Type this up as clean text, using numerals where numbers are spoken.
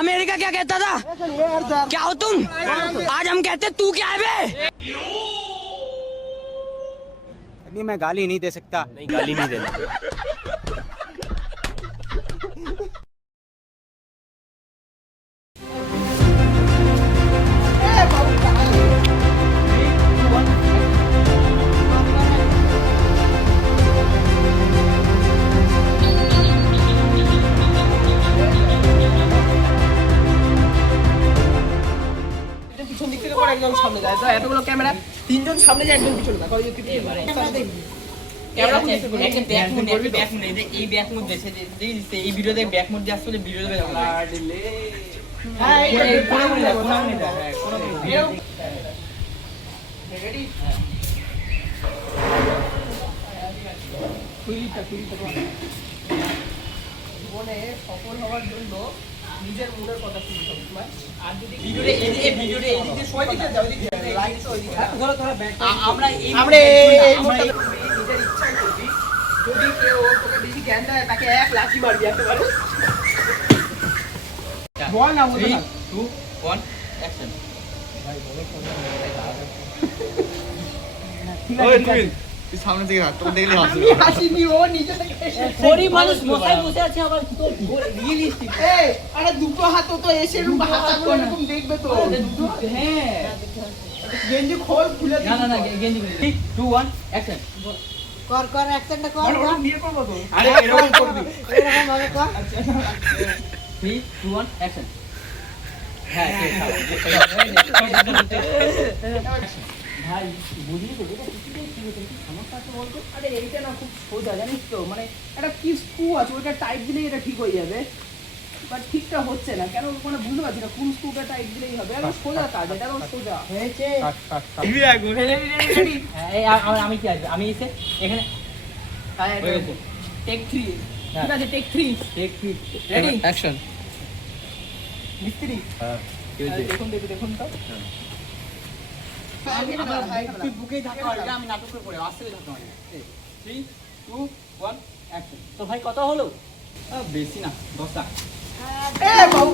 America क्या कहता था? क्या हो तुम? आज हम कहते तू क्या है बे? नहीं, मैं गाली नहीं दे सकता। नहीं, गाली नहीं देना। পিছন দিক থেকে করে একজন সামনে যায়, তো এতগুলো ক্যামেরা, তিনজন সামনে যায়, একজন পিছনে যায়, এই ব্যাক মোড দেশে এই ভিডিওতে ব্যাক মোড দিয়ে আসলে ভিডিও দেবে রেডি জীবনে সফল হওয়ার জন্য নিজের মনের কথা শুনতে হবে তোমার। আর যদি ভিডিওতে এদিকে সবাই দিকে যাও, এদিকে লাইট তো ওইদিকে ধরো ব্যাক আমরা এই মোডটা নিজের ইচ্ছাই করবি। যদি কেউ তোকে বেশি জ্ঞান দেয় তাকে এক লাঠি মারবি একেবারে। বল না 3 2 1 অ্যাকশন। ওই তুই সামনে থেকে হাত তোকে দেখলে হাসি। আমি হাসিনি, ও নিজে থেকে গরিব মানুষ মশাই বসে আছে আবার তো রিয়েলিস্টিক। এই আরে দুটো হাত তো এসে এরকম হাতাগুলো এরকম দেখবে তো। হ্যাঁ গেঞ্জি খোল খুলে না না না গেঞ্জি 3 2 1 অ্যাকশন। কর কর অ্যাকশনটা কর মানে ওটা নিয়ে করব তো। আরে এরকম করবি। এরকম ভাবে কর 3 2 1 অ্যাকশন। হ্যাঁ ভাই বুঝলি তো এটা কি সমস্যা আছে বলতো? আরে এইটা না খুব সোজা জানিস তো, মানে একটা কি স্ক্রু আছে ওটা টাইট দিলেই এটা ঠিক হয়ে যাবে, বাট ঠিকটা হচ্ছে না কেন, মানে বুঝতে পারছি না কোন স্ক্রুটা টাইট দিলেই হবে। এটা সোজা কাজ, এটা সোজা হয়েছে। আমি কি আসবে আমি এসে এখানে টেক 3 ঠিক আছে, টেক 3 রেডি অ্যাকশন। মিস্ত্রি হ্যাঁ দেখুন তো তুই বুকেই ধাক্কা মারবি, আমি নাটক করে পড়ে আস্তে করে ধাক্কা মারবি। 3 2 1 অ্যাকশন। তো ভাই কত হলো? বেশি না 10 টাকা। এ বাবু